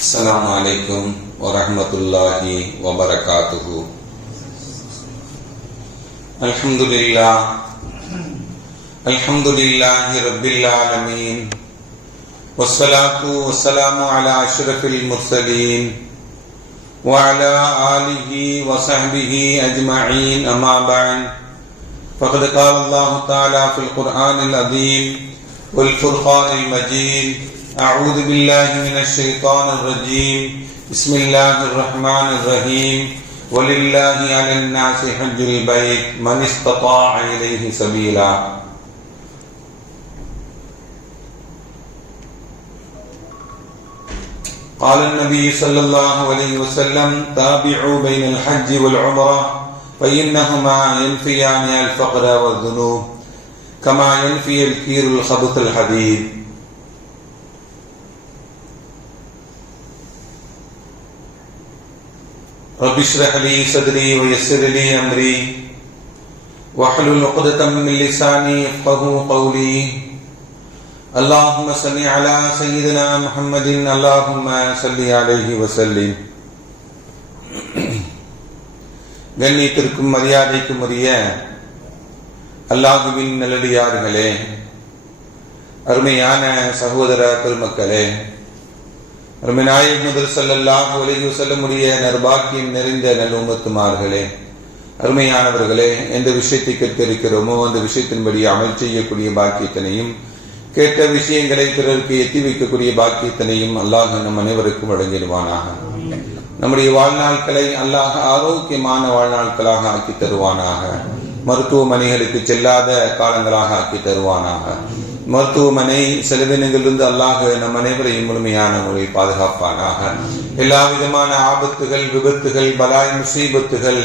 அஸ்ஸலாமு அலைக்கும் வரஹ்மத்துல்லாஹி வபரகாத்துஹு. அல்ஹம்துலில்லாஹி ரப்பில் ஆலமீன். வஸ்ஸலாத்து வஸ்ஸலாமு அலா அஷ்ரஃபில் முர்ஸலீன் வ அலா ஆலிஹி வ ஸஹ்பிஹி அஜ்மஈன். அம்மா பஅத். فقد قال الله تعالى في القرآن العظيم والفرقان المجيد: أعوذ بالله من الشيطان الرجيم. بسم الله الرحمن الرحيم. ولله على الناس حج البيت من استطاع إليه سبيلا. قال النبي صلى الله عليه وسلم: تابعوا بين الحج والعمرة فإنهما ينفيان الفقر والذنوب كما ينفي الكير الخبث الحديد. رب اشرح لي صدري ويسر لي أمري واحلل عقدة من لساني يفقهوا قولي. اللهم صل على سيدنا محمد. اللهم صل عليه وسلم. கண்ணியத்திற்கும் மரியாதைக்கும் உரிய அல்லாஹுவின் நல்லடியார்களே, அருமையான சகோதர பெருமக்களே, அருமை நாயகம் முதல் ஸல்லல்லாஹு அலைஹி வஸல்லம் உடைய நற்பாக்கியம் நிறைந்த நல்லும்மத்துமார்களே, அருமையானவர்களே, எந்த விஷயத்தை கேட்க இருக்கிறோமோ அந்த விஷயத்தின்படி அமல் செய்யக்கூடிய பாக்கியத்தினையும், கேட்ட விஷயங்களை பிறருக்கு எத்தி வைக்கக்கூடிய பாக்கியத்தினையும் அல்லாஹ் நம் அனைவருக்கும் வழங்கிடுவானாக. நம்முடைய வாழ்நாட்களை அல்லாஹ் ஆரோக்கியமான வாழ்நாட்களாக ஆக்கி தருவானாக. மருத்துவமனைகளுக்கு செல்லாத காலங்களாக ஆக்கி தருவானாக. மருத்துவமனை செலவினங்களிலிருந்து அல்லாஹ் நம் அனைவரையும் முழுமையான முறையில் பாதுகாப்பானாக. எல்லா விதமான ஆபத்துகள், விபத்துகள், பலாய் முசீபத்துகள்,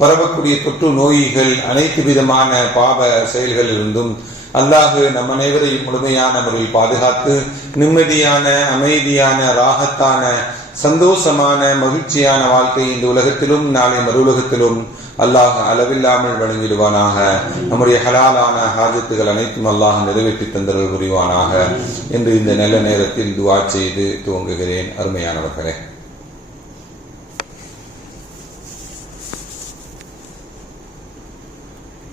பரவக்கூடிய தொற்று நோய்கள், அனைத்து விதமான பாவ செயல்களிலிருந்தும் அல்லாஹ் நம் அனைவரையும் முழுமையான முறையில் பாதுகாத்து நிம்மதியான, அமைதியான, ராகத்தான, சந்தோஷமான, மகிழ்ச்சியான வாழ்க்கை இந்த உலகத்திலும் நாளை மறு உலகத்திலும் அல்லாஹ் அளவில்லாமல் வழங்கிடுவானாக. நம்முடைய ஹலாலான ஹாஜத்துகள் அனைத்தும் அல்லாஹ் நிறைவேற்றி தந்தர்கள் புரிவானாக என்று இந்த நல்ல நேரத்தில் துஆ செய்து துவங்குகிறேன். அருமையானவர்களே,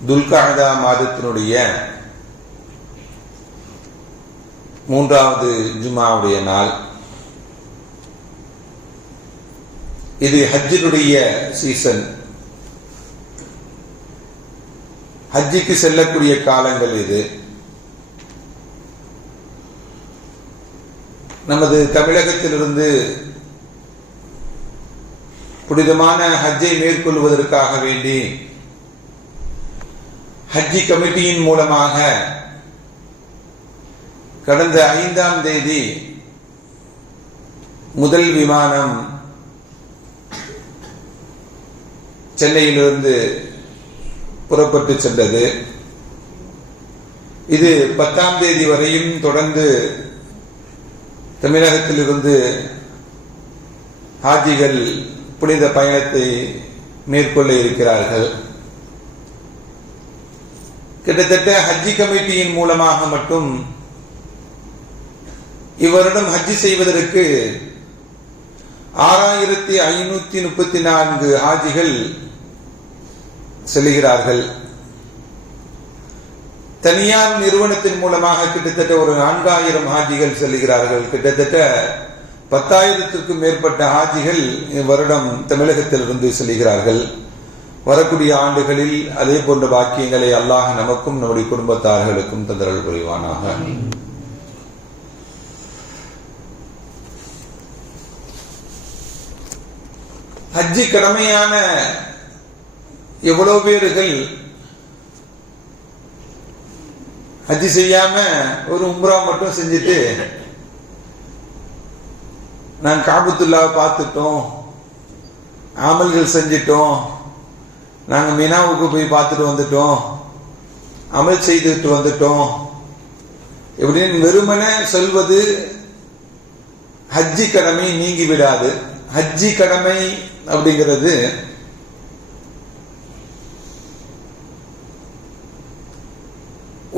துல்கஅதா மாதத்தினுடைய 3வது ஜும்ஆவுடைய நாள். இது ஹஜ்ஜினுடைய சீசன். ஹஜ்ஜிக்கு செல்லக்கூடிய காலங்கள் இது. நமது தமிழகத்திலிருந்து புனிதமான ஹஜ்ஜை மேற்கொள்வதற்காக வேண்டி ஹஜ்ஜி கமிட்டியின் மூலமாக கடந்த 5ஆம் தேதி முதல் விமானம் சென்னையிலிருந்து புறப்பட்டு சென்றது. இது 10ஆம் தேதி வரையும் தொடர்ந்து தமிழகத்திலிருந்து ஹாஜிகள் புனித பயணத்தை மேற்கொள்ள இருக்கிறார்கள். கிட்டத்தட்ட ஹஜ்ஜி கமிட்டியின் மூலமாக மட்டும் இவரிடம் ஹஜ்ஜி செய்வதற்கு 6534 ஹாஜிகள் செல்கிறார்கள். தனியார் நிறுவனத்தின் மூலமாக கிட்டத்தட்ட ஒரு 4000 ஹாஜிகள் செல்கிறார்கள். கிட்டத்தட்ட 10,000த்திற்கும் மேற்பட்ட ஹாஜிகள் வருடம் தமிழகத்திலிருந்து செல்கிறார்கள். வரக்கூடிய ஆண்டுகளில் அதே போன்ற பாக்கியங்களை அல்லாஹ் நமக்கும் நம்முடைய குடும்பத்தார்களுக்கும் தந்தரல் புரிவானாக. ஹஜ்ஜி கடமையான எவ்வளவு பேர்கள் ஹஜ்ஜி செய்யாம ஒரு உம்ரா மட்டும் செஞ்சுட்டு நான் காபத்துல்லாவை பார்த்துட்டோம், அமல்கள் செஞ்சிட்டோம், நாங்க மினாவுக்கு போய் பார்த்துட்டு வந்துட்டோம், அமல் செய்துட்டு வந்துட்டோம் எப்படின்னு வெறுமனே சொல்வது ஹஜ்ஜி கடமை நீங்கி விடாது. ஹஜ்ஜி கடமை அப்படிங்கிறது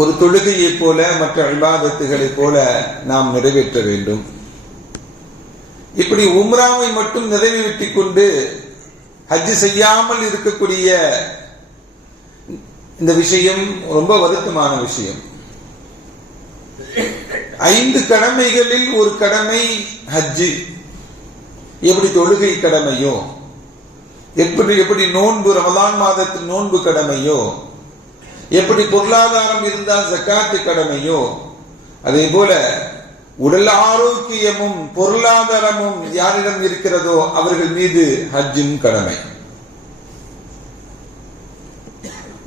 ஒரு தொழுகையை போல மற்ற இபாதத்துகளை போல நாம் நிறைவேற்ற வேண்டும். இப்படி உம்ராவை மட்டும் நிறைவேற்றிக் கொண்டு ஹஜ் செய்யாமல் இருக்கக்கூடிய இந்த விஷயம் ரொம்ப வருத்தமான விஷயம். 5 கடமைகளில் ஒரு கடமை ஹஜ். எப்படி தொழுகை கடமையோ, எப்படி நோன்பு, ரமலான் மாதத்தில் நோன்பு கடமையோ, எப்படி பொருளாதாரம் இருந்தால் ஜக்காத்து கடமையோ, அதே போல உடல் ஆரோக்கியமும் பொருளாதாரமும் யாரிடம் இருக்கிறதோ அவர்கள் மீது ஹஜ்ஜும் கடமை.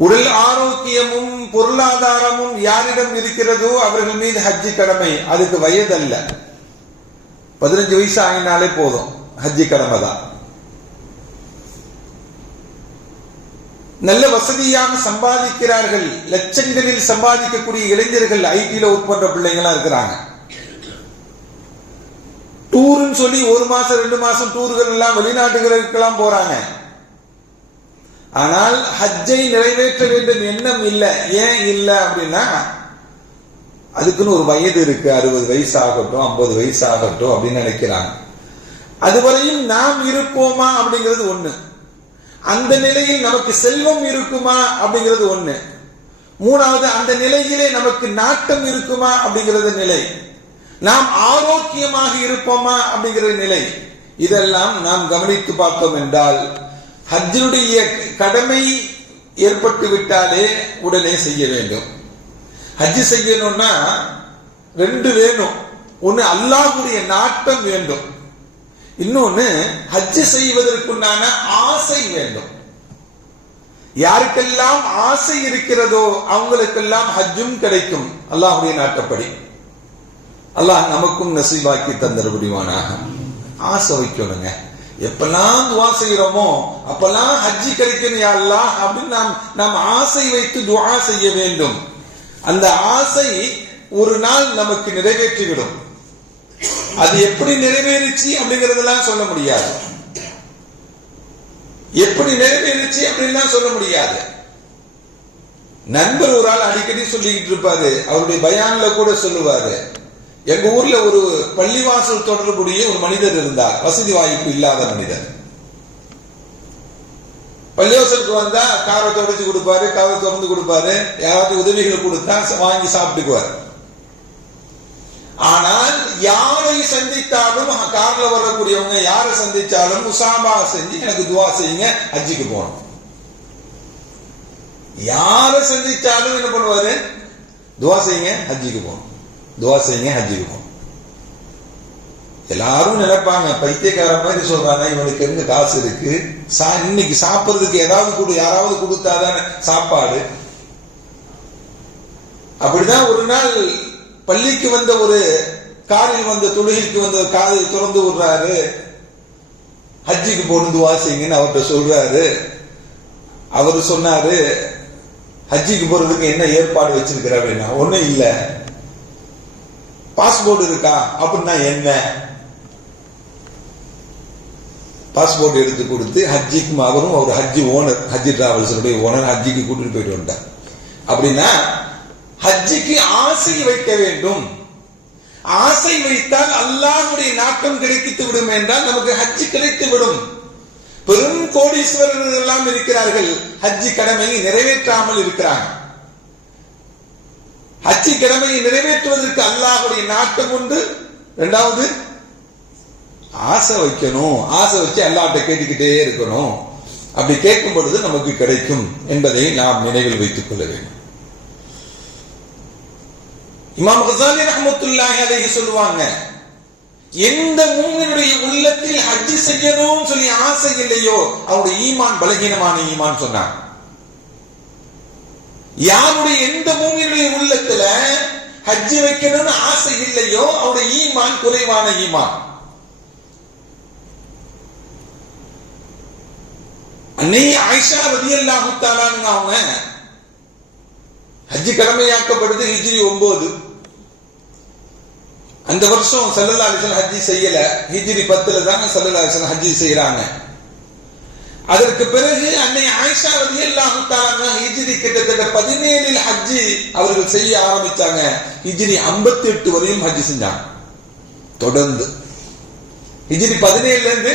உடல் ஆரோக்கியமும் பொருளாதாரமும் யாரிடம் இருக்கிறதோ அவர்கள் மீது ஹஜ்ஜி கடமை. அதுக்கு வயது அல்ல, 15 வயசு ஆகினாலே போதும், ஹஜ்ஜி கடமை தான். நல்ல வசதியாக சம்பாதிக்கிறார்கள், லட்சங்களில் சம்பாதிக்கக்கூடிய இளைஞர்கள், ஐடில ஒர்க் பண்ற பிள்ளைங்களா இருக்கிறாங்க. டூர்னு சொல்லி 1 மாசம் 2 மாசம் டூர்கள் எல்லாம் வெளிநாட்டுகளுக்கெல்லாம் போறாங்க. ஆனால் ஹஜ்ஜை நிறைவேற்ற வேண்டும் எண்ணம் இல்லை. ஏன் இல்லை அப்படின்னா, அதுக்குன்னு ஒரு வயது இருக்கு. 60 வயசு ஆகட்டும், 50 வயசு ஆகட்டும் அப்படின்னு நினைக்கிறாங்க. அதுவரையும் நாம் இருப்போமா அப்படிங்கிறது ஒண்ணு. அந்த நிலையில் நமக்கு செல்வம் இருக்குமா அப்படிங்கிறது ஒண்ணு. 3வது, அந்த நிலையிலே நமக்கு நாட்டம் இருக்குமா அப்படிங்கிறது நிலை. நாம் ஆரோக்கியமாக இருப்போமா அப்படிங்கிற நிலை. இதெல்லாம் நாம் கவனித்து பார்த்தோம் என்றால் ஹஜ்ஜுடைய கடமை ஏற்பட்டு விட்டாலே உடனே செய்ய வேண்டும். ஹஜ் செய்யணும்னா 2 வேணும். ஒன்னு அல்லாஹ்வுடைய நாட்டம் வேண்டும், இன்னொன்னு ஹஜ் செய்வதற்குண்டான ஆசை வேண்டும். யாருக்கெல்லாம் ஆசை இருக்கிறதோ அவங்களுக்கெல்லாம் ஹஜ்ஜும் கிடைக்கும் அல்லாஹ்வுடைய நாட்டப்படி. அல்லாஹ் நமக்கும் நசீபாக்கி தந்தர முடிவானாக. ஆசை வைக்கணுங்க. எப்பெல்லாம் துவா செய்யறோமோ அப்பெல்லாம் ஹஜ்ஜி கிடைக்கணும் யா அல்லாஹ் அப்படின்னு நாம் ஆசை வைத்து துவா செய்ய வேண்டும். அந்த ஆசை ஒரு நாள் நமக்கு நிறைவேற்றிவிடும். அது எப்படி நிறைவேறிச்சு அப்படிங்கறதெல்லாம் சொல்ல முடியாது. எப்படி நிறைவேறிச்சு அப்படின்லாம் சொல்ல முடியாது. நண்பர் ஒரு ஆள் அடிக்கடி சொல்லிக்கிட்டு இருப்பாரு, அவருடைய பயான்ல கூட சொல்லுவாரு, எங்க ஊர்ல ஒரு பள்ளிவாசல் தொடர்புடைய ஒரு மனிதர் இருந்தார், வசதி வாய்ப்பு இல்லாத மனிதர். பள்ளிவாசலுக்கு வந்தா காரை தொடச்சு கொடுப்பாரு, கதவை திறந்து கொடுப்பாரு, யாராவது உதவிகள் கொடுத்தா வாங்கி சாப்பிட்டுக்குவார். ஆனால் யாரை சந்தித்தாலும், கார்ல வரக்கூடியவங்க யாரை சந்திச்சாலும் முசாபா செஞ்சு எனக்கு துவா செய்யுங்க, ஹஜ்ஜுக்கு போகணும். யாரை சந்திச்சாலும் என்ன பண்ணுவாரு, துவா செய்யுங்க ஹஜ்ஜுக்கு போகணும், துவா செய்யுங்க ஹஜ்ஜுக்கு போகணும். எல்லாரும் நினைப்பாங்க, பைத்தியக்கார மாதிரி சொல்றாங்க, இவனுக்கு எங்க காசு இருக்கு, இன்னைக்கு சாப்பிடுறதுக்கு ஏதாவது கொடு, யாராவது கொடுத்தாதான சாப்பாடு. அப்படிதான் ஒரு நாள் பள்ளிக்கு வந்த ஒரு காரில் வந்த தொழுகைக்கு வந்த காதை திறந்து விடுறாரு, ஹஜ்ஜுக்கு போகணும் துவா செய்யுங்கன்னு அவர்கிட்ட சொல்றாரு. அவரு சொன்னாரு, ஹஜ்ஜுக்கு போறதுக்கு என்ன ஏற்பாடு வச்சிருக்கிற அப்படின்னா, ஒண்ணும் இல்ல. பாஸ்போர்ட் இருக்கா அப்படின்னா என்ன? பாஸ்போர்ட் எடுத்து கொடுத்து ஹஜ்ஜிக்கு, அவரும் ஒரு ஹஜ்ஜி ஓனர், ஹஜ்ஜி டிராவல்ஸருடைய ஓனர், ஹஜ்ஜிக்கு கூட்டிட்டு போயிட்டு வந்தார். அப்படின்னா ஹஜ்ஜிக்கு ஆசை வைக்க வேண்டும். ஆசை வைத்தால் அல்லாஹ்வுடைய நாட்டம் கிடைத்து விடும் என்றால் நமக்கு ஹஜ்ஜி கிடைத்து விடும். பெரும் கோடீஸ்வரர்கள் எல்லாம் இருக்கிறார்கள், ஹஜ்ஜி கடமையை நிறைவேற்றாமல் இருக்கிறாங்க. ஹஜ்ஜி கடமையை நிறைவேற்றுவதற்கு அல்லாஹ்வுடைய நாட்டம் உண்டு. 2வது ஆசை வைக்கணும். ஆசை வச்சு அல்லாஹ்ட்ட கேட்டுக்கிட்டே இருக்கணும். அப்படி கேட்கும் பொழுது நமக்கு கிடைக்கும் என்பதை நாம் நினைவில் வைத்துக் கொள்ள வேண்டும். இமாம் கஸாலி ரஹ்மத்துல்லாஹி அலைஹி சொல்லுவாங்க, எந்த மூமினுடைய உள்ளத்தில் ஹஜ் செய்யணும்னு சொல்லி ஆசை இல்லையோ அவருடைய ஈமான் பலகீனமான ஈமான் சொன்னாங்க. யாருடைய எந்த மூமினுடைய உள்ளத்துல ஹஜ் வைக்கணும்னு ஆசை இல்லையோ அவருடைய ஈமான் குறைவான ஈமான். அன்னை ஆயிஷா ரலியல்லாஹு தஆலா அவங்க ஹஜ் கடமையாக்கப்படுது ஹிஜ்ரி 9. அந்த வருஷம் ஸல்லல்லாஹு அலைஹி வஸல்லம் ஹஜ் செய்யல. ஹிஜ்ரி 10ல தான் ஸல்லல்லாஹு அலைஹி வஸல்லம் ஹஜ் செய்யறாங்க. அதற்கு பிறகு அன்னை ஆயிஷா ரலியல்லாஹு தஆலா ஹிஜ்ரி கிட்டத்தட்ட 17இல் ஹஜ் அவர்கள் செய்ய ஆரம்பிச்சாங்க. ஹிஜ்ரி 58 வரையும் ஹஜ் செஞ்சாங்க தொடர்ந்து. ஹிஜ்ரி 17 இருந்து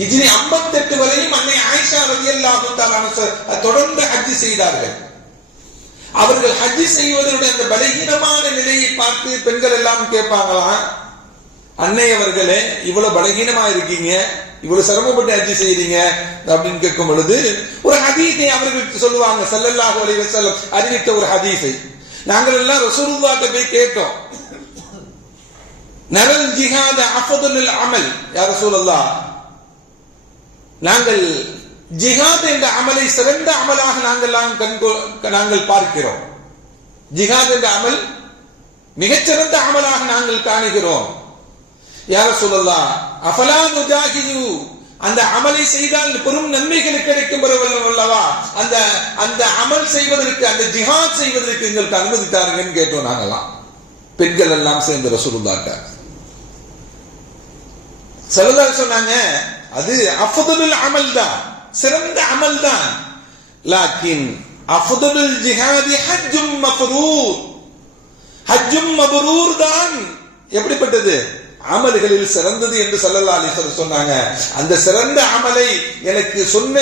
ஹிஜ்ரி 58 வரையும் அன்னை ஆயிஷா ரலியல்லாஹு தஆலா தொடர்ந்து ஹஜ் செய்தார்கள். அவர்கள் ஹஜ் செய்வதனுடைய அந்த பலகீனமான நிலையை பார்த்து பெண்கள் எல்லாம் கேட்பாங்களாம், அன்னை அவர்களே இவ்வளவு பலகீனமா இருக்கீங்க, இவ்வளவு சிரமப்பட்டு ஹஜ் செய்றீங்க அப்படின்னு கேட்கும் பொழுது ஒரு ஹதீஸை அவர்கள் சொல்லுவாங்க. ஸல்லல்லாஹு அலைஹி வஸல்லம் அறிவித்த ஒரு ஹதீஸை நாங்கள் எல்லாம் ரசூலுல்லாஹ்ட்ட போய் கேட்டோம். நரல் ஜிஹாத அஃதலுல் அமல் யா ரசூலல்லாஹ், நாங்கள் ஜிஹாத் என்ற அமலை சிறந்த அமலாக நாங்கள் பார்க்கிறோம். ஜிஹாத் என்ற அமல் மிகச்சிறந்த அமலாக நாங்கள் காணுகிறோம். யா ரசூலல்லாஹ் அஃபலா நுஜாஹிது, அந்த அமலை செய்தால் பெரும் நன்மைகள் கிடைக்கும் அல்லவா, அந்த அமல் செய்வதற்கு, அந்த ஜிஹாத் செய்வதற்கு எங்களுக்கு அனுமதி தாருங்கன்னு கேட்டோம். நாங்கெல்லாம் பெண்கள் எல்லாம் சேர்ந்து ரசூலுல்லாஹ்ட்ட ஸல்லல்லாஹு சொன்னாங்க, அது அஃதலுல் அமல் தான், சிறந்த அமல் தான். லாக்கின் அஃதலுல் ஜிஹாதி ஹஜ்ஜும் மப்ரூர், ஹஜ்ஜும் மப்ரூர் தான் எப்படிப்பட்டது, அமல்களில் சிறந்தது என்று ஸல்லல்லாஹு அலைஹி வஸல்லம் சொன்னாங்க. அந்த சிறந்த அமலை எனக்கு சொன்ன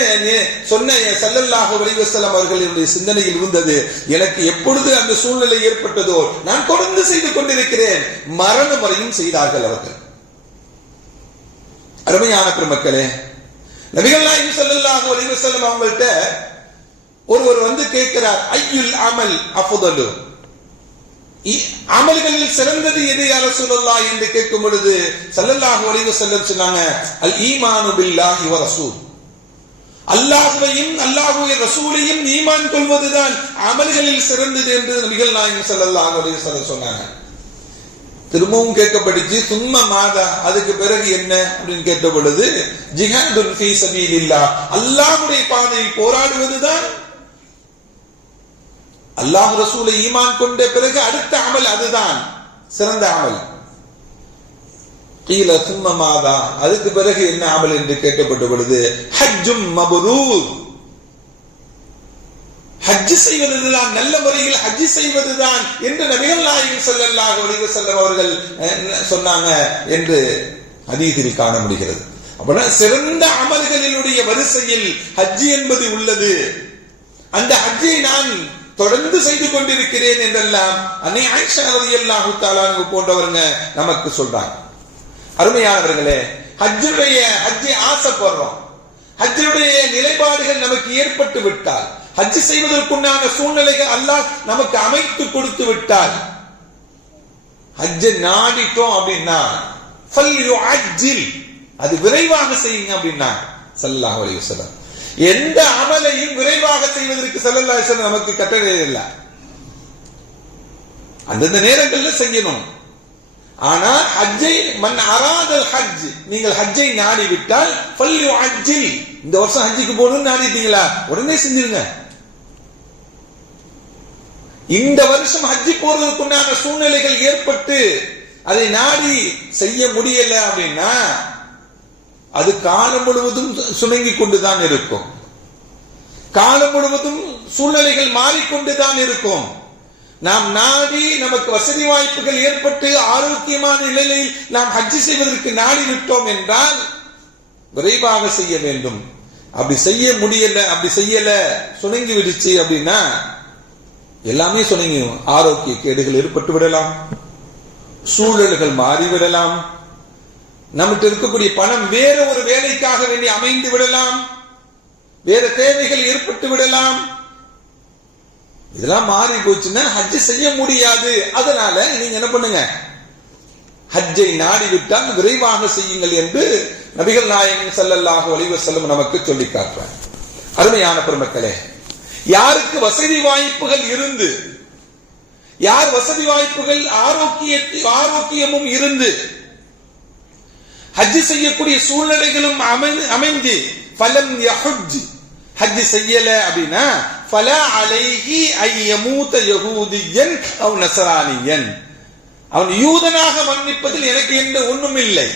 ஸல்லல்லாஹு அலைஹி வஸல்லம் அவர்களுடைய சிந்தனையில் இருந்தது. எனக்கு எப்பொழுது அந்த சூழ்நிலை ஏற்பட்டதோ நான் தொடர்ந்து செய்து கொண்டிருக்கிறேன். மரண வரையும் செய்தார்கள் அவர்கள். அருமையான பெருமக்களே, நபிகள் நாயகம் ஸல்லல்லாஹு அலைஹி வஸல்லம் அவங்கள்ட்ட ஒருவர் வந்து கேட்கிறார், ஐயுல் அமல் அஃதலு, அமல்களில் சிறந்தது எது யா ரசூலல்லாஹ் என்று கேட்கும் பொழுது ஸல்லல்லாஹு அலைஹி வஸல்லம் சொன்னாங்க, அல் ஈமானு பில்லாஹி வ ரசூல், அல்லாஹ்வையும் அல்லாஹ்வுடைய ரசூலையும் ஈமான் கொள்வதுதான் அமல்களில் சிறந்தது என்று நபிகள் நாயகம் ஸல்லல்லாஹு அலைஹி வஸல்லம் சொன்னாங்க. திரும்பவும் கேட்கப்பட்டுச்சு, சும்மா மாதா, அதுக்கு பிறகு என்ன அப்படின்னு கேட்ட பொழுது ஜிஹாதுன் ஃபீ சபீலில்லாஹ், அல்லாஹ்வுடைய பாதையில் போராடுவதுதான் அல்லாஹ் ரசூலை ஈமான் கொண்ட பிறகு அடுத்த அமல், அதுதான் சிறந்த அமல். கீல சும்ம மாதா, அதுக்கு பிறகு என்ன அமல் என்று கேட்கப்பட்ட பொழுது ஹஜ்ஜும் மப்ரூர், ஹஜ் செய்வதுதான், நல்ல முறையில் ஹஜ் செய்வதுதான் என்று நபிகள் நாயகம் ஸல்லல்லாஹு அலைஹி வஸல்லம் அவர்கள் சொன்னாங்க என்று ஹதீஸில் காண முடிகிறது. அப்படின்னா சிறந்த அமல்களினுடைய வரிசையில் ஹஜ் என்பது உள்ளது. அந்த ஹஜ்ஜை நான் தொடர்ந்து செய்து கொண்டிருக்கிறேன் என்றெல்லாம் அன்னை ஆயிஷா ரலியல்லாஹு தஆலா போன்றவங்க நமக்கு சொல்றாங்க. அருமையானவர்களே, ஹஜ்ஜை ஆசைப்படுறோம், ஹஜ்ஜுடைய நிலைப்பாடுகள் நமக்கு ஏற்பட்டு விட்டால், ஹஜ் செய்வதற்குண்டான சூழ்நிலைகள் அல்லாஹ் நமக்கு அமைத்து கொடுத்து விட்டால், ஹஜ்ஜை நாடிட்டோம் அப்படின்னா ஃபல்யுஅஜ்ஜில், அது விரைவாக செய்யுங்க அப்படின்னா ஸல்லல்லாஹு அலைஹி வஸல்லம். எந்த அமலையும் விரைவாக செய்வதற்கு ஸல்லல்லாஹு அலைஹி வஸல்லம் நமக்கு கட்டளை இல்லை. அந்தந்த நேரங்களில் செய்யணும். ஆனால் ஹஜ்ஜை மன் அராதல் ஹஜ், நீங்கள் ஹஜ்ஜை நாடி விட்டால் ஃபல்யுஅஜ்ஜில், இந்த வருஷம் ஹஜ்ஜுக்கு போகணும்னு நாடிட்டீங்களா, உடனே செஞ்சிருங்க. இந்த வருஷம் ஹஜ்ஜி போறதுக்குண்டான சூழ்நிலைகள் ஏற்பட்டு அதை நாடி செய்ய முடியல அப்படின்னா அது காலம் முழுவதும் சுணங்கி கொண்டுதான் இருக்கும். காலம் முழுவதும் சூழ்நிலைகள் மாறிக்கொண்டுதான் இருக்கும். நாம் நாடி நமக்கு வசதி வாய்ப்புகள் ஏற்பட்டு ஆரோக்கியமான நிலையில் நாம் ஹஜ் செய்வதற்கு நாடி விட்டோம் என்றால் விரைவாக செய்ய வேண்டும். அப்படி செய்ய முடியல, அப்படி செய்யல, சுணங்கி விடுச்சு அப்படின்னா எல்லாமே சுணங்கி, ஆரோக்கிய கேடுகள் ஏற்பட்டு விடலாம், சூழல்கள் மாறிவிடலாம், நம்மகிட்ட இருக்கக்கூடிய பணம் வேற ஒரு வேலைக்காக வேண்டி அமைந்து விடலாம், வேற தேவைகள் ஏற்பட்டு விடலாம். இதெல்லாம் மாறி போச்சுன்னா ஹஜ் செய்ய முடியாது. அதனால நீங்க என்ன பண்ணுங்க, ஹஜ்ஜை நாடிவிட்டால் விரைவாக செய்யுங்கள் என்று நபிகள் நாயகம் ஸல்லல்லாஹு அலைஹி வஸல்லம் நமக்கு சொல்லி காட்டுறார். அருமையான பெருமக்களே, யாருக்கு வசதி வாய்ப்புகள் இருந்து, யார் வசதி வாய்ப்புகள் ஆரோக்கியமும் இருந்து ஹஜ் செய்யக்கூடிய சூழ்நிலைகளும் அமைந்து ஃபலம் யஹஜ், ஹஜ் செய்யல அப்படின்னா ஃபலா அலைஹி ஐயமூத யஹூதியன் அவ் நஸரானியன், அவன் யூதனாக மரணிப்பதில் எனக்கு எந்த ஒண்ணும் இல்லை,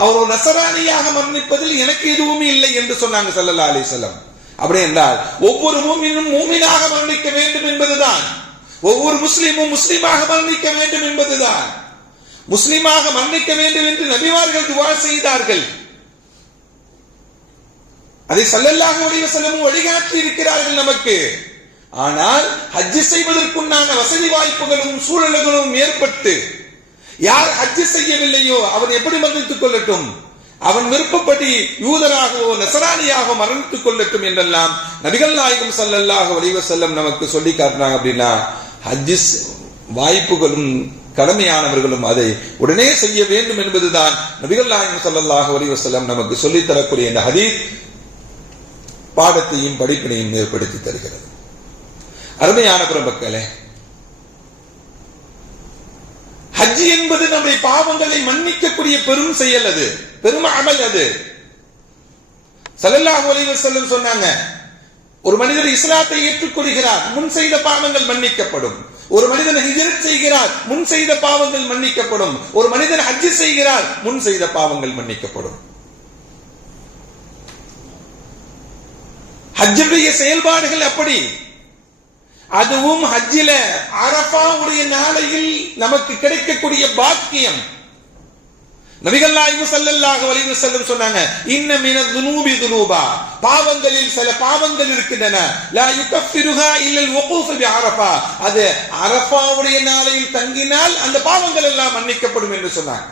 அவர் ஒரு நஸரானியாக மரணிப்பதில் எனக்கு எதுவும் இல்லை என்று சொன்னாங்க ஸல்லல்லாஹு அலைஹி வஸல்லம். அப்படி என்றால் ஒவ்வொரு மூமினும் மூமினாக மரணிக்க வேண்டும் என்பதுதான், ஒவ்வொரு முஸ்லிமும் முஸ்லிமாக மரணிக்க வேண்டும் என்பதுதான். முஸ்லிமாக மரணிக்க வேண்டும் என்று நபிமார்கள் துஆ செய்தார்கள். அதை ஸல்லல்லாஹு அலைஹி வஸல்லம் வழிகாட்டி இருக்கிறார்கள் நமக்கு. ஆனால் ஹஜ் செய்வதற்குண்டான வசதி வாய்ப்புகளும் சூழல்களும் ஏற்பட்டு யார் ஹஜ் செய்யவில்லையோ அவன் எப்படி மரணித்துக் கொள்ளட்டும், அவன் விருப்பப்படி யூதராகவோ நசரானியாகவோ மரணித்துக் கொள்ளட்டும் என்றெல்லாம் நபிகள் நாயகம் ஸல்லல்லாஹு அலைஹி வஸல்லம் நமக்கு சொல்லி காட்டினாங்க. அப்படின்னா ஹஜ் வாய்ப்புகளும் கடமையானவர்களும் அதை உடனே செய்ய வேண்டும் என்பதுதான் நபிகள் நாயகம் ஸல்லல்லாஹு அலைஹி வஸல்லம் நமக்கு சொல்லித் தரக்கூடிய இந்த ஹதீஸ் பாடத்தையும் படிப்பினையும் ஏற்படுத்தி தருகிறது. அருமையான பெருமக்களே, ஹஜ் என்பது நம்முடைய பாவங்களை மன்னிக்கக்கூடிய பெரும் செயல், அது பெரும் அமல். அது ஸல்லல்லாஹு அலைஹி வஸல்லம் சொன்னாங்க, ஒரு மனிதர் இஸ்லாத்தை ஏற்றுக்கொள்கிறார், முன் செய்த பாவங்கள் மன்னிக்கப்படும். ஒரு மனிதன் ஹிஜ்ரத் செய்கிறார், முன் செய்த பாவங்கள் மன்னிக்கப்படும். ஒரு மனிதன் ஹஜ் செய்கிறார், முன் செய்த பாவங்கள் மன்னிக்கப்படும். ஹஜ்ஜுடைய செயல்பாடுகள் அப்படி. அதுவும் ஹஜ்ஜில அரஃபாவுடைய நாளையில் நமக்கு கிடைக்கக்கூடிய பாக்கியம். நபிகள் நாயகம் ஸல்லல்லாஹு அலைஹி வஸல்லம் சொன்னாங்க, இன்ன மினல் துனூபி துனூபா, பாவங்களில் சில பாவங்கள் இருக்கின்றன, லா யுகஃபிருஹா இல்லல் வகூஃப் பி அரஃபா, அது அரஃபாவுடைய நாளையில் தங்கினால் அந்த பாவங்கள் எல்லாம் மன்னிக்கப்படும் என்று சொன்னாங்க.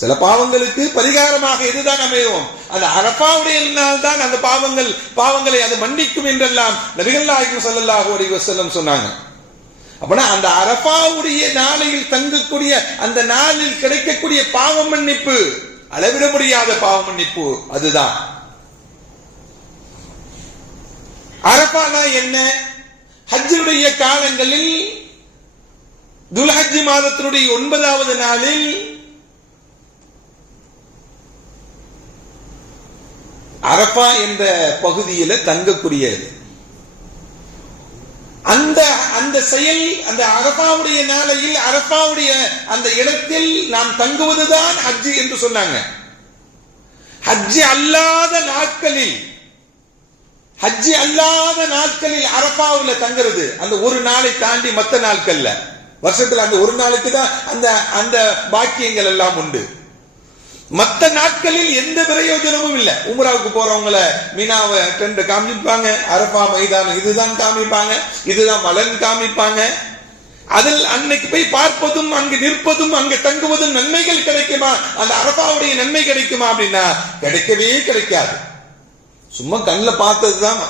சில பாவங்களுக்கு பரிகாரமாக எதுதான் அமையும், அது அரஃபாவுடைய நாள் தான் அந்த பாவங்களை அது மன்னிக்கும் என்றெல்லாம் நபிகள் நாயகம் ஸல்லல்லாஹு அலைஹி வஸல்லம் சொன்னாங்க. அப்படின்னா அந்த அரஃபாவுடைய நாளையில் தங்கக்கூடிய அந்த நாளில் கிடைக்கக்கூடிய பாவ மன்னிப்பு, அளவிட முடியாத பாவ மன்னிப்பு அதுதான். அரஃபானா என்ன? ஹஜ்ஜுடைய காலங்களில் துல்ஹஜ் மாதத்தினுடைய 9வது நாளில் அரஃபா என்ற பகுதியில தங்கக்கூடியது. அந்த செயல், அந்த அரஃபாவுடைய நாளையில் அரஃபாவுடைய அந்த இடத்தில் நாம் தங்குவதுதான் ஹஜ் என்று சொன்னாங்க. ஹஜ் அல்லாத நாட்களில் அரஃபாவுல தங்குறது, அந்த ஒரு நாளை தாண்டி மற்ற நாட்கள்ல, வருஷத்துல அந்த ஒரு நாளுக்கு தான் அந்த பாக்கியங்கள் எல்லாம் உண்டு. மற்ற நாட்களில் எந்த பிரயோஜனமும் இல்லை. உம்ராவுக்கு போறவங்கள மீனாவை டென்ட் காமிப்பாங்க, அரஃபா மைதானம் இதுதான் காமிப்பாங்க, இதுதான் மலன் காமிப்பாங்க. அதில் அன்னைக்கு போய் பார்ப்பதும் அங்கு நிற்பதும் அங்கு தங்குவதும் நன்மைகள் கிடைக்குமா? அந்த அரஃபாவுடைய நன்மை கிடைக்குமா அப்படின்னா கிடைக்கவே கிடைக்காது. சும்மா கண்ணில் பார்த்ததுதான்.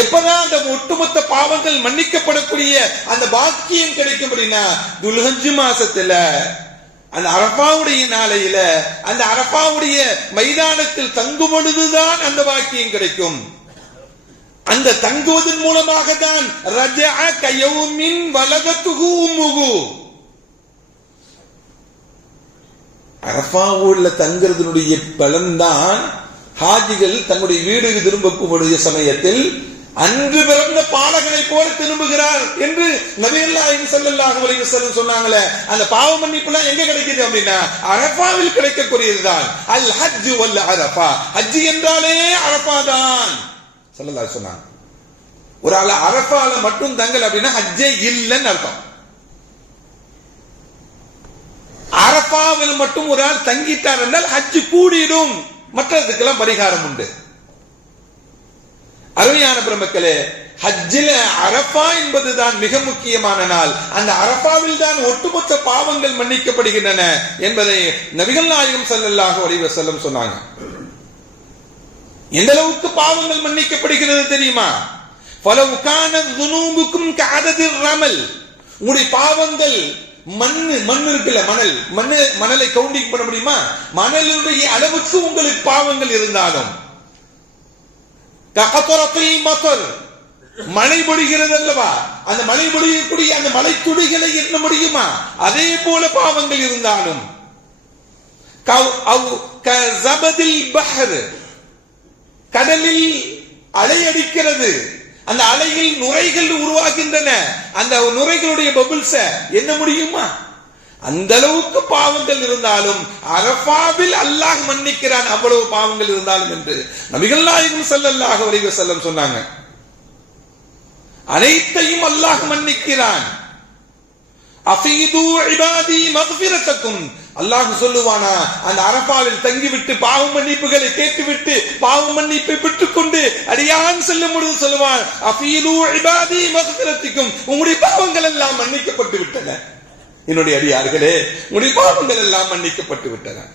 எப்பதான் அந்த ஒட்டுமொத்த பாவங்கள் மன்னிக்கப்படக்கூடிய அந்த பாக்கியம் கிடைக்கும் அப்படின்னா துல்ஹஜ் மாசத்துல அந்த அரஃபாவுடைய நாளையில அந்த அரஃபாவுடைய மைதானத்தில் தங்கும் பொழுதுதான் அந்த பாக்கியம் கிடைக்கும். அந்த தங்குவதன் மூலமாக தான் ரஜஅ கயௌமின் வலதத்துஹு உம்முஹு, அரஃபாவுல தங்குறதுடைய பலன்தான் ஹாஜிகள் தங்களுடைய வீடுக்கு திரும்பக்கூடிய சமயத்தில் அன்று பிறந்த பாலகனை போல திரும்புகிறார் என்று நபிகள் நாயகம் ஸல்லல்லாஹு அலைஹி வஸல்லம் சொன்னாங்களே. அந்த பாவ மன்னிப்பு எல்லாம் எங்க கிடைக்குது அப்படின்னா அரஃபாவில் கிடைக்கக்கூடியதுதான். அல் ஹஜ் வல் அரஃபா, ஹஜ் என்றாலே அரஃபா தான் ஸல்லல்லாஹு அலைஹி சொன்னாங்க. ஒரு ஆள் அரஃபால மட்டும் தங்கல் அப்படின்னா ஹஜ்ஜே இல்லைன்னு அர்த்தம். அரஃபாவில் மட்டும் ஒரு ஆள் தங்கிட்டார் என்றால் ஹஜ் கூடிடும், மற்றதுக்கெல்லாம் பரிகாரம் உண்டு. அருமையான பெருமக்களே, ஹஜ்ஜில அரஃபா என்பதுதான் மிக முக்கியமான நாள். அந்த அரஃபாவில் தான் ஒட்டுமொத்த பாவங்கள் மன்னிக்கப்படுகின்றன என்பதை நபிகள் நாயகம் ஸல்லல்லாஹு அலைஹி வஸல்லம் சொன்னாங்க. எந்த அளவுக்கு பாவங்கள் மன்னிக்கப்படுகிறது தெரியுமா? ஃபலவ் கானத் ذُنُوبُكُمْ كَعَدَدِ الرَّمَلِ, உங்களுடைய பாவங்கள் மண் இருக்குல்ல, மணலை கவுண்டிங் பண்ண முடியுமா? மணலுடைய அளவுக்கு உங்களுக்கு பாவங்கள் இருந்தாலும், மழை பொழிகிறது அல்லவா, அந்த மழை பொழியக்கூடிய அந்த மழை துளிகளை எண்ண முடியுமா? அதே போல பாவங்கள் இருந்தாலும், கடலில் அலை அடிக்கிறது, அந்த அலையில் நுரைகள் உருவாகின்றன, அந்த நுரைகளுடைய பபிள்ஸ எண்ண முடியுமா? அந்த அளவுக்கு பாவங்கள் இருந்தாலும் அரஃபாவில் அல்லாஹ் மன்னிக்கிறான், அவ்வளவு பாவங்கள் இருந்தாலும் என்று நபிகள் நாயகம் ஸல்லல்லாஹு அலைஹி வஸல்லம் சொன்னாங்க. அனைத்தையும் அல்லாஹ் மன்னிக்கிறான். அஃபீது இபாதி மக்ஃபிரத்தக்கும், அல்லாஹ் சொல்லுவானா, அந்த அரபாவில் தங்கிவிட்டு பாவ மன்னிப்புகளை கேட்டுவிட்டு பாவ மன்னிப்பை பெற்றுக்கொண்டு அடியான் செல்லும் பொழுது சொல்லுவான், அஃபீது இபாதி மக்ஃபிரத்தக்கும், உங்களுடைய பாவங்கள் எல்லாம் மன்னிக்கப்பட்டு விட்டன. என்னுடைய அடியார்களே, உங்களுடைய பாவங்கள் எல்லாம் மன்னிக்கப்பட்டு விட்டன.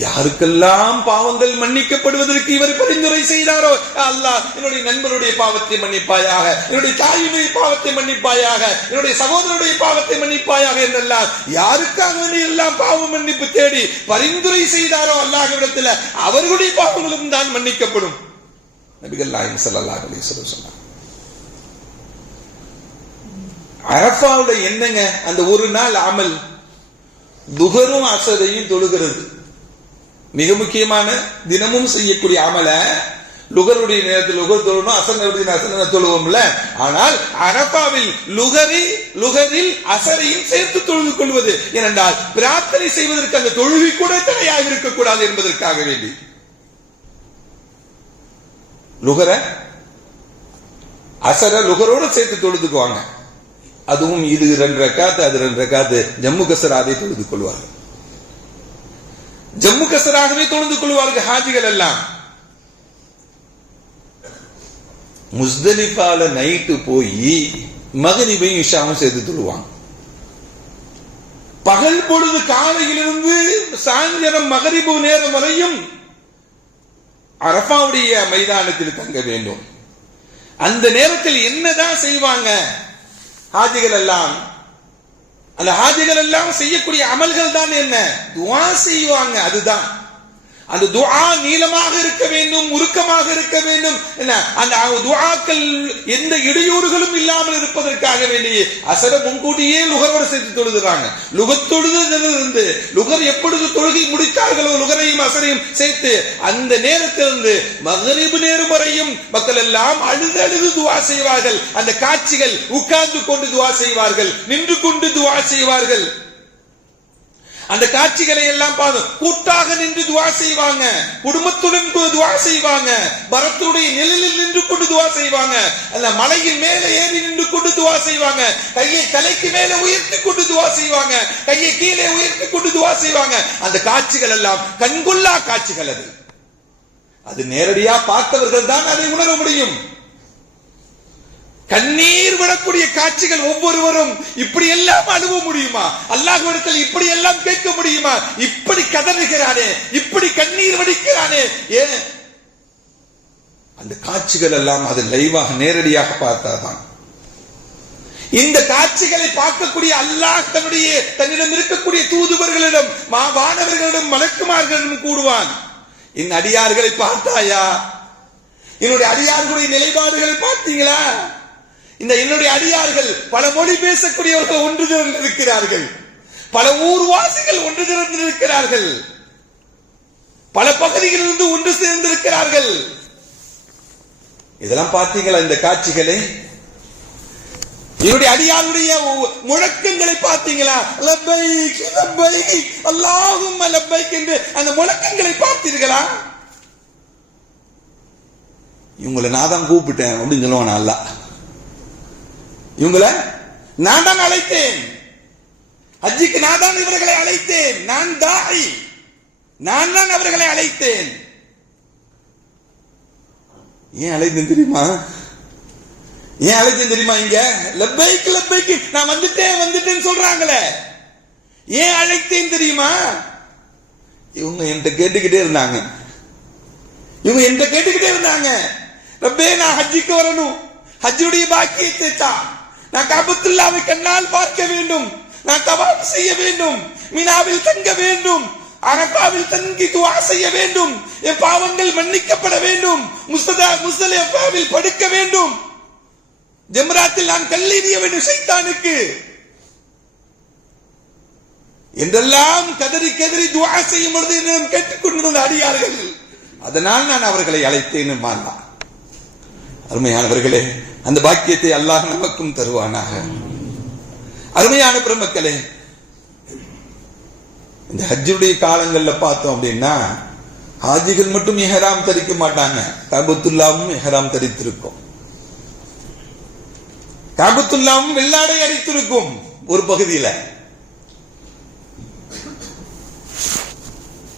யாருக்கெல்லாம் பாவங்கள் மன்னிக்கப்படுவதற்கு இவர் பரிந்துரை செய்தாரோ, அல்லாஹ் என்னுடைய நண்பருடைய பாவத்தை மன்னிப்பாயாக, என்னுடைய தாயுடைய பாவத்தை மன்னிப்பாயாக, என்னுடைய சகோதரருடைய பாவத்தை மன்னிப்பாயாக என்றெல்லாம் யாருக்காக எல்லாம் பாவ மன்னிப்பு தேடி பரிந்துரை செய்தாரோ அல்லாஹ்விடத்தில், அவர்களுடைய பாவங்களும் தான் மன்னிக்கப்படும். நபிகள் நாயகம் ஸல்லல்லாஹு அலைஹி வஸல்லம் சொன்னார். அரஃபாவுடைய என்னங்க அந்த ஒரு நாள் அமல், துஹரும் அஸரையும் தொழுகிறது. மிக முக்கியமான தினமும் செய்யக்கூடிய அமல லுகருடைய நேரத்தில் லுகர் தொழணும், அசருடைய நேரத்தில் தொழுவோம்ல. ஆனால் அரபாவில் லுகரில் அசரையும் சேர்த்து தொழுது கொள்வது ஏனென்றால் பிரார்த்தனை செய்வதற்கு அந்த தொழுகை கூட தடையாக இருக்கக்கூடாது என்பதற்காக வேண்டி அசர லுகரோடு சேர்த்து தொழுதுக்குவாங்க. அதுவும் இது 2 ரக்காத்து அது 2 ரக்காத்து ஜம்மு கசராதை தொழுது கொள்வார்கள். ஜம்மு கசராகவே தொழுது கொள்வார்கள் ஹாஜிகள் எல்லாம். முஸ்தலிஃபால நைட்டு போய் மகரிபையும் இஷாவும் சேர்த்து தொழுவாங்க. பகல் பொழுது காலையிலிருந்து சாயந்தரம் மகரிபு நேரம் வரையும் அரஃபாவுடைய மைதானத்தில் தங்க வேண்டும். அந்த நேரத்தில் என்னதான் செய்வாங்க ஹாஜிகள் எல்லாம்? அந்த ஹாஜிகள் எல்லாம் செய்யக்கூடிய அமல்கள் தான் என்ன? துஆ செய்வாங்க. அதுதான் அந்த துஆ நீளமாக இருக்க வேண்டும், உருக்கமாக இருக்க வேண்டும். என்ன அந்த துஆக்கள் எந்த இடையூறுகளும் இல்லாமல் இருப்பதற்காக வேண்டி அசர முன்கூட்டியே லுகரோடு சேர்த்து தொழுதுறாங்க. லுகர் தொழுதிலிருந்து லுகர் எப்பொழுது தொழுகை முடித்தார்களோ லுகரையும் அசரையும் சேர்த்து அந்த நேரத்திலிருந்து மக்ரிப் நேரம் வரையும் மக்கள் எல்லாம் அழுது அழுது துஆ செய்வார்கள். அந்த காட்சிகள் உட்கார்ந்து கொண்டு துஆ செய்வார்கள், நின்று கொண்டு துஆ செய்வார்கள். அந்த காட்சிகளை எல்லாம் கூட்டாக நின்று துஆ செய்வாங்க, குடும்பத்துடன் துஆ செய்வாங்க, மரத்துடைய நிழலில் நின்று கொண்டு துஆ செய்வாங்க, அந்த மலையின் மேலே ஏறி நின்று கொண்டு துஆ செய்வாங்க, கையை தலைக்கு மேலே உயர்த்தி கொண்டு துஆ செய்வாங்க, கையை கீழே உயர்த்தி கொண்டு துஆ செய்வாங்க. அந்த காட்சிகள் எல்லாம் கண்கொள்ளா காட்சிகள். அது நேரடியா பார்த்தவர்கள் தான் அதை உணர முடியும். கண்ணீர் விடக்கூடிய காட்சிகள் ஒவ்வொருவரும் இப்படி எல்லாம் அழுவ முடியுமா? அல்லாஹ்விடத்தில் இப்படி எல்லாம் கேட்க முடியுமா? இப்படி கதறுகிறானே, இப்படி கண்ணீர் வடிக்கிறானே, ஏன்? அந்த காட்சிகள் எல்லாம் அது லைவாக நேரடியாக பார்த்தாதான். இந்த காட்சிகளை பார்க்கக்கூடிய அல்லாஹ் தன்னிடம் இருக்கக்கூடிய தூதுவர்களிடம், வானவர்களிடம், மலக்குமார்களிடம் கூடுவான். இந்த அடியார்களை பார்த்தாயா? என்னுடைய அடியார்களுடைய நிலைப்பாடுகளை பார்த்தீங்களா? இந்த என்னுடைய அடியார்கள் பல மொழி பேசக்கூடியவர்கள் ஒன்று திரண்டிருக்கிறார்கள், பல ஊர்வாசிகள் ஒன்று திரண்டிருக்கிறார்கள், பல பகுதிகளிலிருந்து ஒன்று சேர்ந்திருக்கிறார்கள். இதெல்லாம் பார்த்தீங்களா? இந்த காட்சிகளை, என்னுடைய அடியாருடைய முழக்கங்களை பார்த்தீங்களா? லப்பைக் லப்பைக் அல்லாஹும்ம லப்பைக் என்று அந்த முழக்கங்களை பார்த்தீர்களா? இவங்களை நான் தான் கூப்பிட்டேன் அப்படின்னு சொல்லுவான் அல்லாஹ். இவங்களை நான் தான் அழைத்தேன், ஹஜ்ஜுக்கு நான் தான் இவர்களை அழைத்தேன், நான் தாயி, நான் தான் அவர்களை அழைத்தேன். ஏன் அழைத்தேன் தெரியுமா? ஏன் அழைத்தேன் தெரியுமா? இங்க லப்பைக் லப்பைக் நான் வந்துட்டேன்னு சொல்றாங்களே, ஏன் அழைத்தேன் தெரியுமா? இவங்க என்கிட்ட கேட்டுக்கிட்டே இருந்தாங்க, ரப்பே நான் ஹஜ்ஜுக்கு வரணும், ஹஜ்ஜுடைய பாக்கியத்தை தான், நான் கஅபத்துல்லாவை கண்ணால் பார்க்க வேண்டும், நான் தவாப் செய்ய வேண்டும், மினாவில் தங்க வேண்டும், அரபாவில் தங்கி துஆ செய்ய வேண்டும், என் பாவங்கள் மன்னிக்கப்பட வேண்டும், முஸ்தலிஃபாவில் படுக்க வேண்டும், ஜம்ராத்தில் நான் கல்லெறிய வேண்டும் ஷைத்தானுக்கு என்றெல்லாம் கதறி கதறி துஆ செய்யும் பொழுது என்னிடம் கேட்டுக்கொண்டிருந்த அடியார்கள். அதனால் நான் அவர்களை அழைத்தேன். அருமையானவர்களே, அந்த பாக்கியத்தை அல்லாஹ் நமக்கும் தருவானாக. அருமையான பெருமக்களே, இந்த ஹஜ்ஜுடைய காலங்கள்ல பார்த்தோம் அப்படின்னா ஹாஜிகள் மட்டும் இஹ்ராம் தரிக்க மாட்டாங்க, கஅபத்துல்லாவும் இஹ்ராம் தரித்திருக்கும். காபத்துல்லாவும் வெள்ளாடை அடித்திருக்கும் ஒரு பகுதியில.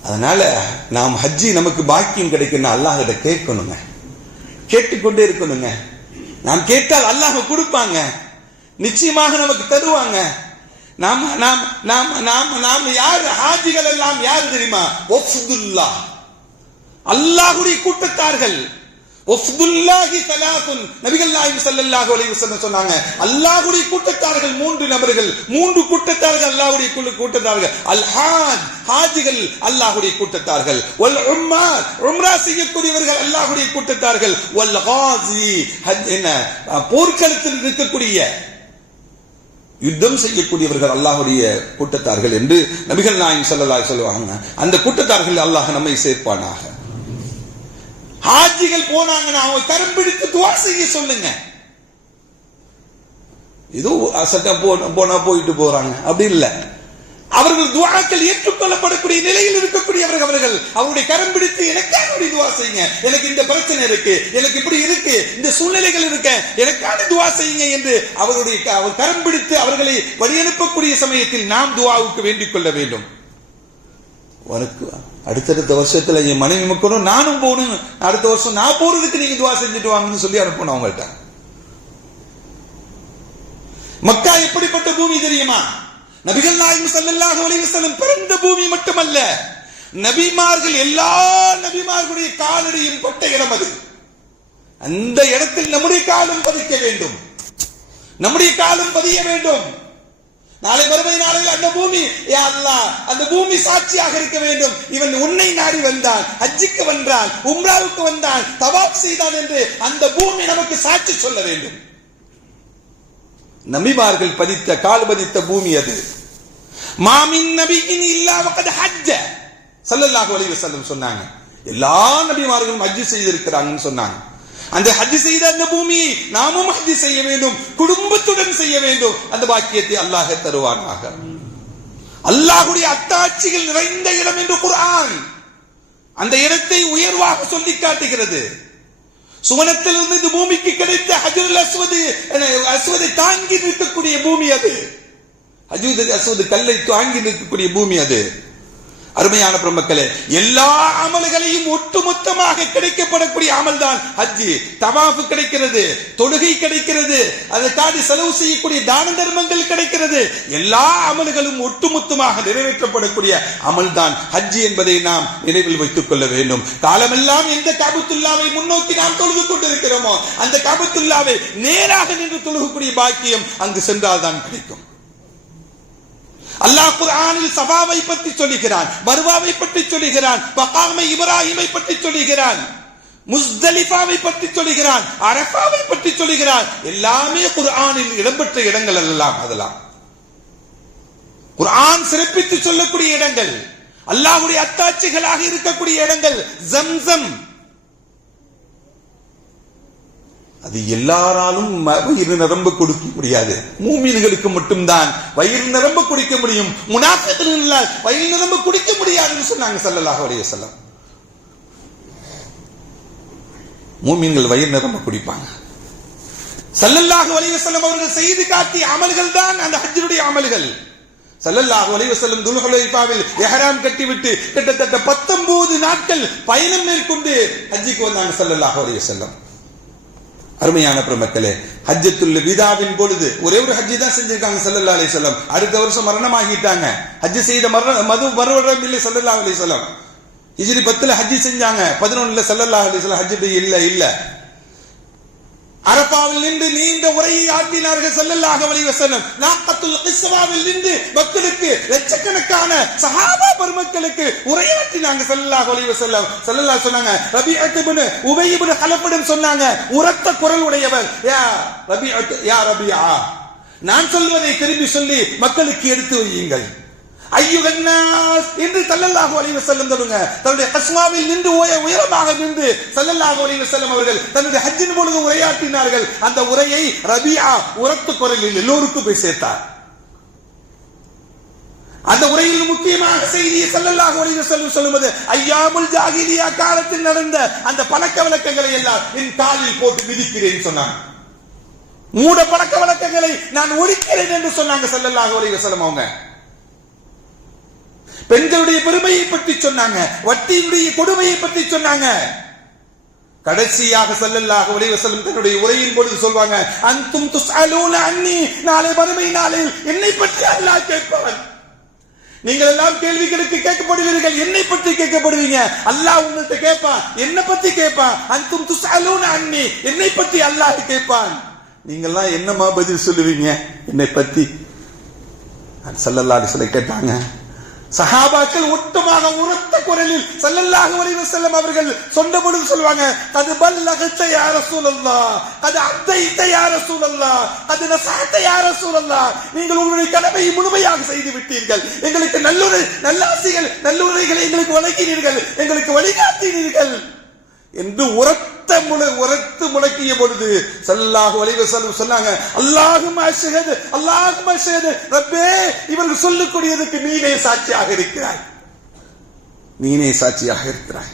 அதனால நாம் ஹஜ்ஜி நமக்கு பாக்கியம் கிடைக்கணும், அல்லாஹ்கிட்ட கேட்கணுங்க, கேட்டுக்கொண்டே இருக்கணுங்க. நாம் கேட்டால் அல்லாஹ் கொடுப்பாங்க, நிச்சயமாக நமக்கு தருவாங்க. நாம் நாம் நாம் நாம் நாம் யார் ஹாஜிகள் எல்லாம் யார் தெரியுமா? வஃப்துல்லாஹ், அல்லாஹ்வுடைய கூட்டத்தார்கள். வஃப்துல்லாஹி ஸலாத்துன், நபிகள் நாயகம் ஸல்லல்லாஹு அலைஹி வஸல்லம் சொன்னாங்க, அல்லாஹ்வுடைய கூட்டத்தார்கள் 3 நபர்கள், 3 கூட்டத்தார்கள் அல்லாஹ்வுடைய கூட்டத்தார்கள். அல் ஹாஜ், ஹாஜிகள் அல்லாஹ்வுடைய கூட்டத்தார்கள். வல் உம்மார், உம்ரா செய்யக்கூடியவர்கள் அல்லாஹ்வுடைய கூட்டத்தார்கள். வல் காஸி, போர்க்களத்தில் இருக்கக்கூடிய யுத்தம் செய்யக்கூடியவர்கள் அல்லாஹ்வுடைய கூட்டத்தார்கள் என்று நபிகள் நாயகம் ஸல்லல்லாஹு அலைஹி வஸல்லம் சொல்லுவாங்க. அந்த கூட்டத்தார்கள் அல்லாஹ் நம்மை சேர்ப்பானாக. ஹாஜிகள் போனாங்கன்னா அவங்க கரம் பிடித்து துஆ செய்ய சொல்லுங்க. ஏதோ அசட்டா போனா போயிட்டு போறாங்க அப்படி இல்ல. அவர்கள் துஆக்கள் ஏற்றுக்கொள்ளப்படக்கூடிய நிலையில் இருக்கக்கூடியவர்கள். அவர்கள் அவருடைய கரம் பிடித்து எனக்காக துஆ செய்யுங்க, எனக்கு இந்த பிரச்சனை இருக்கு, எனக்கு இப்படி இருக்கு, இந்த சூழ்நிலைகள் இருக்கு, எனக்காக துஆ செய்யுங்க என்று அவருடைய கரம் பிடித்து அவர்களை வழியனுப்பக்கூடிய சமயத்தில் நாம் துஆவுக்கு வேண்டிக் கொள்ள வேண்டும். உனக்கு அடுத்தடுத்த வருஷத்துல என் மனைவி மக்களும் நானும் போகணும், அடுத்த வருஷம் நான் போறதுக்கு நீங்க துஆ செஞ்சுட்டு வாங்கன்னு சொல்லி அனுப்பணும் அவங்கள்ட்ட. மக்கா எப்படிப்பட்ட பூமி தெரியுமா? நபிகள் நாயகம் ஸல்லல்லாஹு அலைஹி வஸல்லம் பிறந்த பூமி மட்டுமல்ல, நபிமார்கள் எல்லா நபிமார்களுடைய காலடியும் பட்ட இடம் அது. அந்த இடத்தில் நம்முடைய காலும் பதிக்க வேண்டும், நம்முடைய காலும் பதிய வேண்டும். நாளை மறுமை நாளையில் அந்த பூமி, யா அல்லாஹ், அந்த பூமி சாட்சியாக இருக்க வேண்டும். இவன் உன்னை நாடி வந்தான், ஹஜ்ஜுக்கு வந்தான், உம்ராவுக்கு வந்தான், தவாப் செய்தான் என்று அந்த பூமி நமக்கு சாட்சி சொல்ல வேண்டும். நபிமார்கள் பதித்த கால் பதித்த பூமி அது. மாமின் நபியின் இல்லா வகத் ஹஜ்ஜ ஸல்லல்லாஹு அலைஹி வஸல்லம் சொன்னாங்க. எல்லா நபிமார்களும் ஹஜ் செய்திருக்கிறாங்கன்னு சொன்னாங்க. அந்த ஹஜ் செய்த அந்த பூமியை நாமும் ஹஜ் செய்ய வேண்டும், குடும்பத்துடன் செய்ய வேண்டும். அந்த பாக்கியத்தை அல்லாஹ் தருவானாக. அல்லாஹ்வுடைய அத்தாட்சிகள் நிறைந்த இடம் என்று குர்ஆன் அந்த இடத்தை உயர்வாக சொல்லி காட்டுகிறது. சுவனத்திலிருந்து இந்த பூமிக்கு கிடைத்த ஹஜ்ருல் அஸ்வதை தாங்கி நிற்கக்கூடிய பூமி அது. ஹஜ்ருல் அஸ்வத் கல்லை தாங்கி நிற்கக்கூடிய பூமி அது. அருமையான பெருமக்களே, எல்லா அமல்களையும் ஒட்டுமொத்தமாக கிடைக்கப்படக்கூடிய அமல் தான் ஹஜ்ஜி. தவாஃப் கிடைக்கிறது, தொழுகை கிடைக்கிறது, அதை தாண்டி செலவு செய்யக்கூடிய தான தர்மங்கள் கிடைக்கிறது. எல்லா அமல்களும் ஒட்டுமொத்தமாக நிறைவேற்றப்படக்கூடிய அமல் தான் ஹஜ்ஜி என்பதை நாம் நினைவில் வைத்துக் கொள்ள வேண்டும். காலமெல்லாம் எந்த காபத்துல்லாவை முன்னோக்கி நாம் தொழுது கொண்டிருக்கிறோமோ அந்த காபத்துல்லாவை நேராக நின்று தொழுகக்கூடிய பாக்கியம் அங்கு சென்றால் தான் கிடைக்கும். அல்லாஹ் குர்ஆனில் சஃபாவை பற்றி சொல்லுகிறான், மர்வாவை பற்றி சொல்லுகிறான், மகாமை இப்ராஹீமை பற்றி சொல்லுகிறான், முஸ்தலிஃபாவை பற்றி சொல்லுகிறான், அரஃபாவை பற்றி சொல்லுகிறான். எல்லாமே குர்ஆனில் இடம்பெற்ற இடங்கள் எல்லாம். அதெல்லாம் குர்ஆன் சிறப்பித்து சொல்லக்கூடிய இடங்கள், அல்லாஹ்வுடைய அத்தாட்சிகளாக இருக்கக்கூடிய இடங்கள். ஜம்சம் அது எல்லாராலும் வயிறு நிரம்ப கொடுக்க முடியாது, மூமின்களுக்கு மட்டும்தான் வயிறு நிரம்ப குடிக்க முடியும். முனாஃபிக்குகள் வயிறு நிரம்ப குடிக்க முடியாதுன்னு சொன்னாங்க ஸல்லல்லாஹு அலைஹி வஸல்லம். மூமின்கள் வயிறு நிரம்ப குடிப்பாங்க. ஸல்லல்லாஹு அலைஹி வஸல்லம் அவர்கள் செய்து காட்டிய அமல்கள் தான் அந்த ஹஜ்ஜுடைய அமல்கள். ஸல்லல்லாஹு அலைஹி வஸல்லம் துல்ஹுலைஃபாவில் இஹ்ராம் கட்டிவிட்டு கிட்டத்தட்ட 19 நாட்கள் பயணம் மேற்கொண்டு ஹஜ்ஜுக்கு வந்தாங்க ஸல்லல்லாஹு அலைஹி வஸல்லம். அருமையான பெருமக்களே, ஹஜ்ஜத்துல் விதாவின் பொழுது ஒரே ஒரு ஹஜ்ஜி தான் செஞ்சிருக்காங்க ஸல்லல்லாஹு அலைஹி வஸல்லம். அடுத்த வருஷம் மரணமாகிட்டாங்க. ஹஜ் செய்த மறுவருடம் இல்லை ஸல்லல்லாஹு அலைஹி வஸல்லம். ஹிஜ்ரி 10ல ஹஜ் செஞ்சாங்க, 11ல ஸல்லல்லாஹு அலைஹி வஸல்லம் ஹஜ் இல்ல. அரஃபாவில் நின்று நீண்ட உரையை ஆற்றினார்கள் ஸல்லல்லாஹு அலைஹி வஸல்லம். நாக்கத்துல் கிஸ்வாவில் நின்று மக்களுக்கு, லட்சக்கணக்கான சஹாபா பெருமக்களுக்கு உரையாற்றினாங்க ஸல்லல்லாஹு அலைஹி வஸல்லம். ஸல்லல்லாஹு சொன்னாங்க, ரபீஅத் இப்னு உபய் இப்னு கலஃபிடம் சொன்னாங்க, உரத்த குரல் உடையவர், யா ரபீஅத், யா ரபீஆ, நான் சொல்வதை திரும்பி சொல்லி மக்களுக்கு எடுத்து வையுங்கள். ஐயுகன் நாஸ் என்று ஸல்லல்லாஹு அலைஹி வஸல்லம் சொல்லுங்க. தன்னுடைய கஸ்வாவில் நின்று உயரமாக நின்று ஸல்லல்லாஹு அலைஹி வஸல்லம் அவர்கள் தன்னுடைய ஹஜ்ஜின் பொழுது உரையாற்றினார்கள். அந்த உரையை ரபீஆ உரத்த குரலில் எல்லோருக்கும் போய் சேர்த்தார். அந்த உரையில் முக்கியமாக செய்தியை ஸல்லல்லாஹு அலைஹி வஸல்லம் சொல்லுவது, ஐயாமுல் ஜாஹிலியா காலத்தில் நடந்த அந்த பழக்க வழக்கங்களை எல்லாம் என் காலில் போட்டு மிதிக்கிறேன் சொன்னாங்க. மூட பழக்க வழக்கங்களை நான் ஒழிக்கிறேன் என்று சொன்னாங்க ஸல்லல்லாஹு அலைஹி வஸல்லம். அவங்க பெண்களுடைய பெருமையை பற்றி சொன்னாங்க, வட்டியினுடைய கொடுமையை பற்றி சொன்னாங்க. கடைசியாக ஸல்லல்லாஹு அலைஹி வஸல்லம் தன்னுடைய உரையின் பொழுது சொல்வாங்க, அன்தும் துஸ்அலூன அன்னி, நாளை மறுமை நாளில் என்னை பற்றி அல்லாஹ் கேட்பவன். நீங்கள் எல்லாம் கேள்விகளுக்கு கேட்கப்படுவீர்கள், என்னை பற்றி கேட்கப்படுவீங்க. அல்லாஹ் உங்கள்கிட்ட கேட்பான், என்னை பத்தி கேட்பான். அன்தும் துஸ்அலூன அன்னி, என்னை பற்றி அல்லாஹ் கேட்பான். நீங்கெல்லாம் என்னமா பதில் சொல்லுவீங்க என்னை பத்தி? ஸல்லல்லாஹு அலைஹி வஸல்லம் கேட்டாங்க. சஹாபாக்கள் ஒட்டுமாக உரத்த குரலில் ஸல்லல்லாஹு அலைஹி வஸல்லம் அவர்கள் சொன்ன பொழுது சொல்வாங்க, கத் பல்லகத யா ரசூலல்லாஹ், கத் அத்தைத யா ரசூலல்லாஹ், கத் நஸஹத யா ரசூலல்லாஹ். நீங்கள் உங்களுடைய கடமையை முழுமையாக செய்து விட்டீர்கள். எங்களுக்கு நல்லாசிகள் நல்லுரைகளை எங்களுக்கு வழங்கினீர்கள், எங்களுக்கு வழிகாட்டினீர்கள் என்று உரத்து முழக்கிய பொழுது ஸல்லல்லாஹு அலைஹி வஸல்லம் சொன்னாங்க, அல்லாஹும்ம அஷ்ஹது, அல்லாஹும்ம அஷ்ஹது, ரப்பே இவர்கள் சொல்லக்கூடியதுக்கு நீனே சாட்சியாக இருக்கிறாய், நீனே சாட்சியாக இருக்கிறாய்.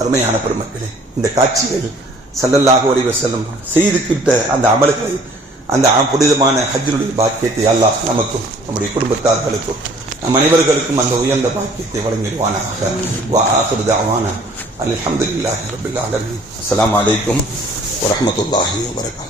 அருமையான பெருமக்களே, இந்த காட்சிகள் ஸல்லல்லாஹு அலைஹி வஸல்லம் செய்துகிட்ட அந்த அமல்களை, அந்த புனிதமான ஹஜ்ஜுடைய பாக்கியத்தை அல்லாஹ் நமக்கும் நம்முடைய குடும்பத்தார்களுக்கும் நம் அனைவர்களுக்கும் அந்த உயர்ந்த பாக்கியத்தை வழங்கிடுவானாக. வா ஆகிரு தஅவானா அல்ஹம்துலில்லாஹி ரப்பில் ஆலமீன். அஸ்ஸலாமு அலைக்கும் வரஹ்மத்துல்லாஹி வபரகாத்துஹு.